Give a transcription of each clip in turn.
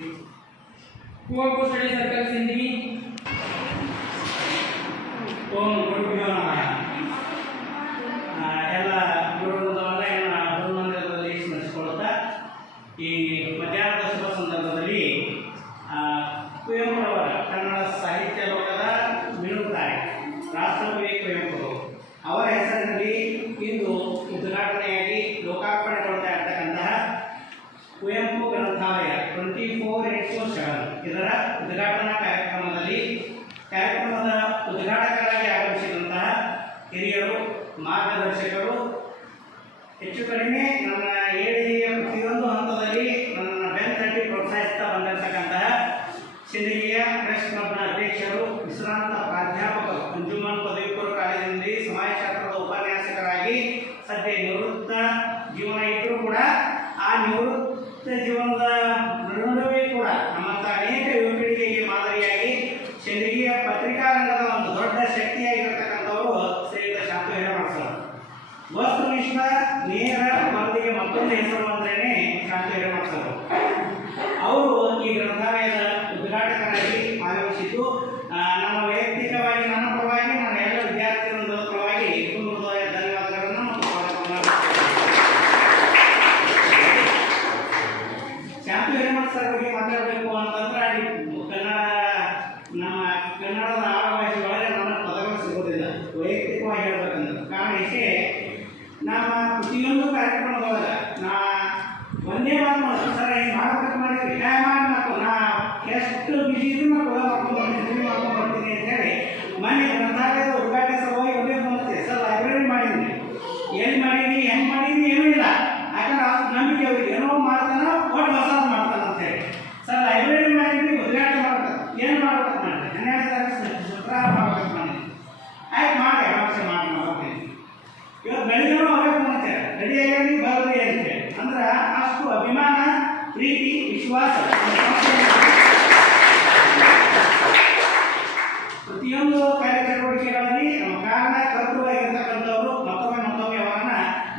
who are posted in circles ಎಲ್ಲ the ಓಂ ಗುರು ಭೀಮನಾಯ ಎಲ್ಲ ಗುರುದವರ ಎಲ್ಲ ಗುರುಮಂದಿರದಲ್ಲಿ ಈ ಮಧ್ಯಾಹ್ನದ ಶುಭ ಸಂದರ್ಭದಲ್ಲಿ ಕುವೆಂಪುರವರ ಕನ್ನಡ ಸಾಹಿತ್ಯ ಲೋಕದ ಮಿಣುಕಾಯಿ ರಾಷ್ಟ್ರಕವಿ ಅವರ ಹೆಸರಿನಲ್ಲಿ ಇಂದು ಉದ್ಘಾಟನೆಯಾಗಿ ಲೋಕಾರ್ಪಣೆ ಇದರ ಉದ್ಘಾಟನಾ ಕಾರ್ಯಕ್ರಮದಲ್ಲಿ ಕಾರ್ಯಕ್ರಮದ ಉದ್ಘಾಟಕರಾಗಿ ಆಗಮಿಸಿದಂತಹ ಹಿರಿಯರು, ಮಾರ್ಗದರ್ಶಕರು, ಹೆಚ್ಚು ಕಡಿಮೆ ನನ್ನ ಏಳಿಗೆಯ ಪ್ರತಿಯೊಂದು ಹಂತದಲ್ಲಿ ನನ್ನ ಬೆನ್ನಟ್ಟಿ ಪ್ರೋತ್ಸಾಹಿಸ್ತಾ ಬಂದಿರತಕ್ಕಂತಹ ಸಿಂಧಗಿಯ ಪ್ರೆಸ್ ಕ್ಲಬ್ನ ಅಧ್ಯಕ್ಷರು ವಿಶ್ರಾಂತ ಪ್ರಾಧ್ಯಾಪಕ ಶಾಂತಿಗಳು ಅಂದ್ರೇನೆ ಶಾಂತಿವರ ಮಾಡಿಸೋರು ಅವರು ಈ ಗ್ರಂಥಾಲಯದ ಉದ್ಘಾಟಕರಾಗಿ ಭಾಗವಹಿಸಿದ್ದು ನಮ್ಮ ವೈಯಕ್ತಿಕವಾಗಿ ನನ್ನ ಪರವಾಗಿ ನಮ್ಮ ಎಲ್ಲ ವಿದ್ಯಾರ್ಥಿಗಳ ಪರವಾಗಿ ತುಂಬ ಧನ್ಯವಾದಗಳನ್ನು ಶಾಂತಿ ಹಿರೇಮಠ ಸರ್ ಬಗ್ಗೆ ಮಾತಾಡಬೇಕು ಅಂತ ಬೆಳೆದವನು ಆಗಕ್ಕೆ ಮನುಷ್ಯ ರೆಡಿಯಾಗಿ ನೀವು ಬರೋದು ಅಂದ್ರೆ ಅಷ್ಟು ಅಭಿಮಾನ, ಪ್ರೀತಿ, ವಿಶ್ವಾಸ. ಪ್ರತಿಯೊಂದು ಕಾರ್ಯಚಟುವಟಿಕೆಗಳಲ್ಲಿ ಕಾರಣ ಕರ್ತೃವಾಗಿರ್ತಕ್ಕಂಥವರು ಮತ್ತೊಮ್ಮೆ ಮತ್ತೊಮ್ಮೆ ಯಾವಾಗ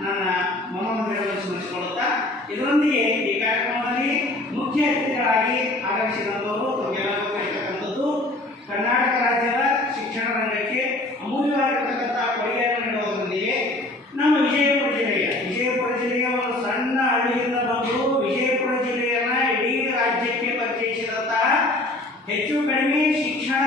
ನನ್ನ ಮನೋಮಂದಿರವನ್ನು ಸ್ಮರಿಸಿಕೊಳ್ಳುತ್ತಾ ಇದರೊಂದಿಗೆ ಈ ಕಾರ್ಯಕ್ರಮದಲ್ಲಿ ಮುಖ್ಯ ಅತಿಥಿಗಳಾಗಿ ಆಗಮಿಸಿದ ಹೆಚ್ಚು ಕಡಿಮೆ ಶಿಕ್ಷಣ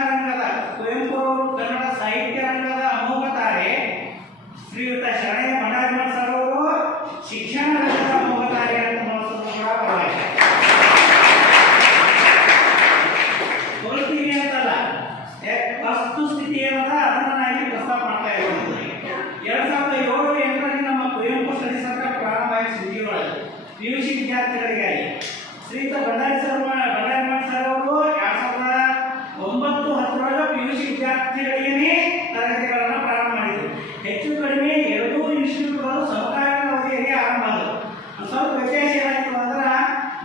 ವಿದ್ಯಾರ್ಥಿಗಳಿಗೇನೆ ತರಗತಿಗಳನ್ನು ಪ್ರಾರಂಭ ಮಾಡಿದ್ರು. ಹೆಚ್ಚು ಕಡಿಮೆ ಎರಡೂ ಇನ್ಸ್ಟಿಟ್ಯೂಟ್ಗಳು ಸಮಕಾಲೀನ ಅವಧಿಯಲ್ಲಿ ಆರಂಭ ಆದವು. ಸ್ವಲ್ಪ ವ್ಯತ್ಯಾಸ ಏನಾಯಿತು ಅಂದ್ರೆ,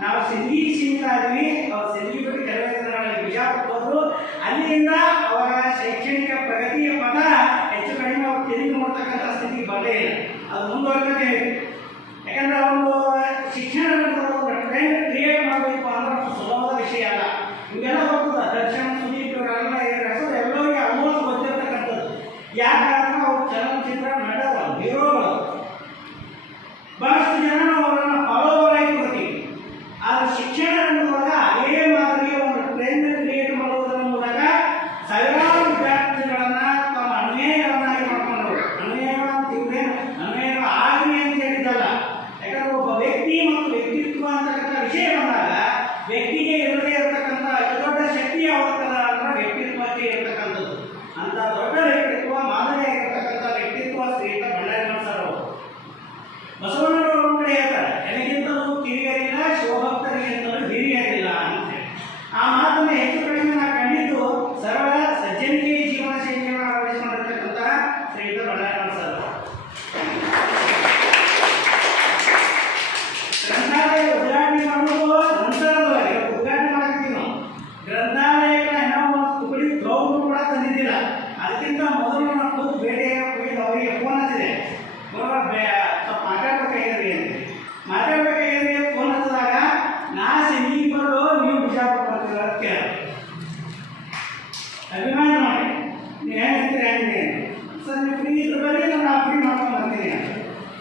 ನಾವು ಸಿದ್ಧಿಗೆ ಸೀಮಿತ ಆದ್ವಿ. ಅವ್ರು ಸಿದ್ಧಿ ಬಗ್ಗೆ ಕೆಲವೇ ದಿನಗಳಲ್ಲಿ ಹೋದರು. ಅಲ್ಲಿಂದ ಅವರ ಶೈಕ್ಷಣಿಕ ಪ್ರಗತಿಯ ಪದ ಹೆಚ್ಚು ಕಡಿಮೆ. ಅವ್ರು ತಿರುಗಿ ಮಾಡ್ತಕ್ಕಂಥ ಸ್ಥಿತಿ ಬರಲೇ ಇಲ್ಲ. ಅದು ಮುಂದುವರೆದೇ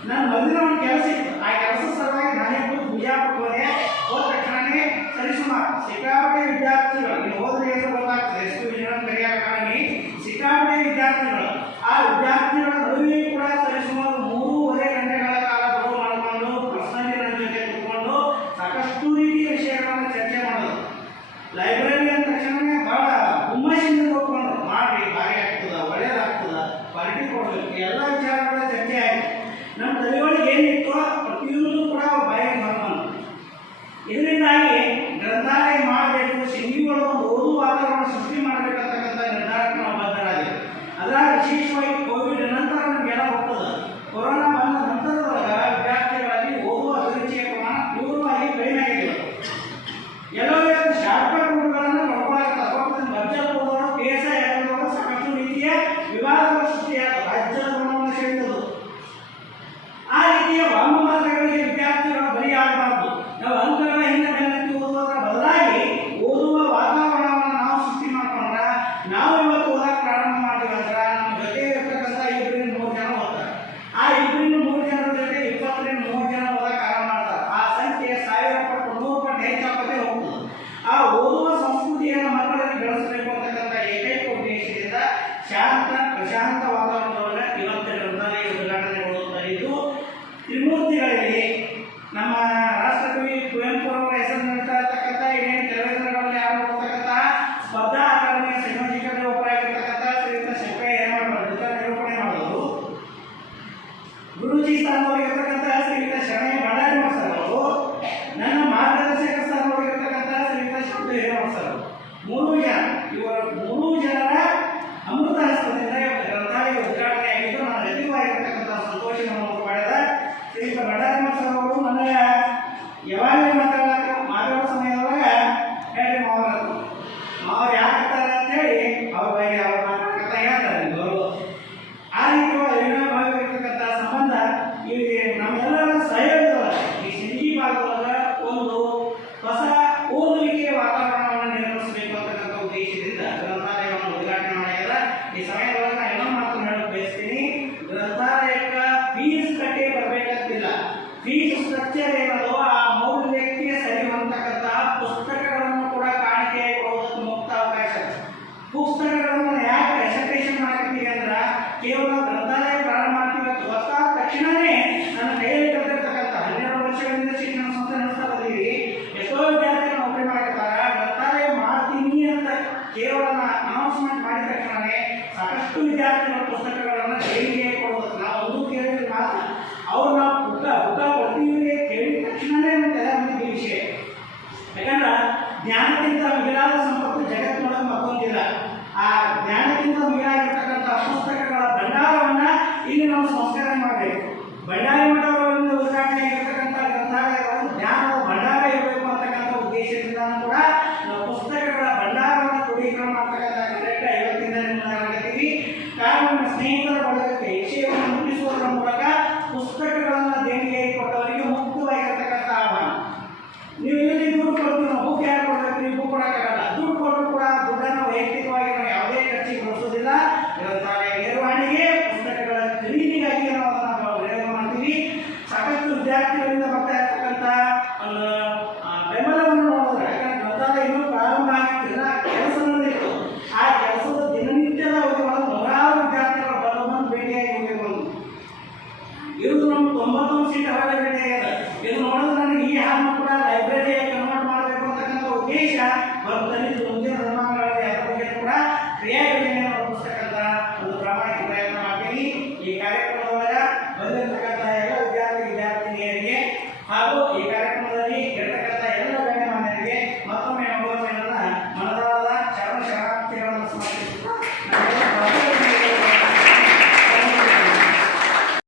நான் மதுரை ಮಾಡಬೇಕು ಶನಿಗಳು ಒಂದು ಓದು ವಾತಾವರಣ ಸೃಷ್ಟಿ ಮಾಡಬೇಕಂತಕ್ಕಂಥ ನಿರ್ಧಾರಕ್ಕೆ ನಾವು ಬದ್ಧರಾಗಿದೆ ಅದರ ವಿಶೇಷವಾಗಿ ¿Qué ये कार्य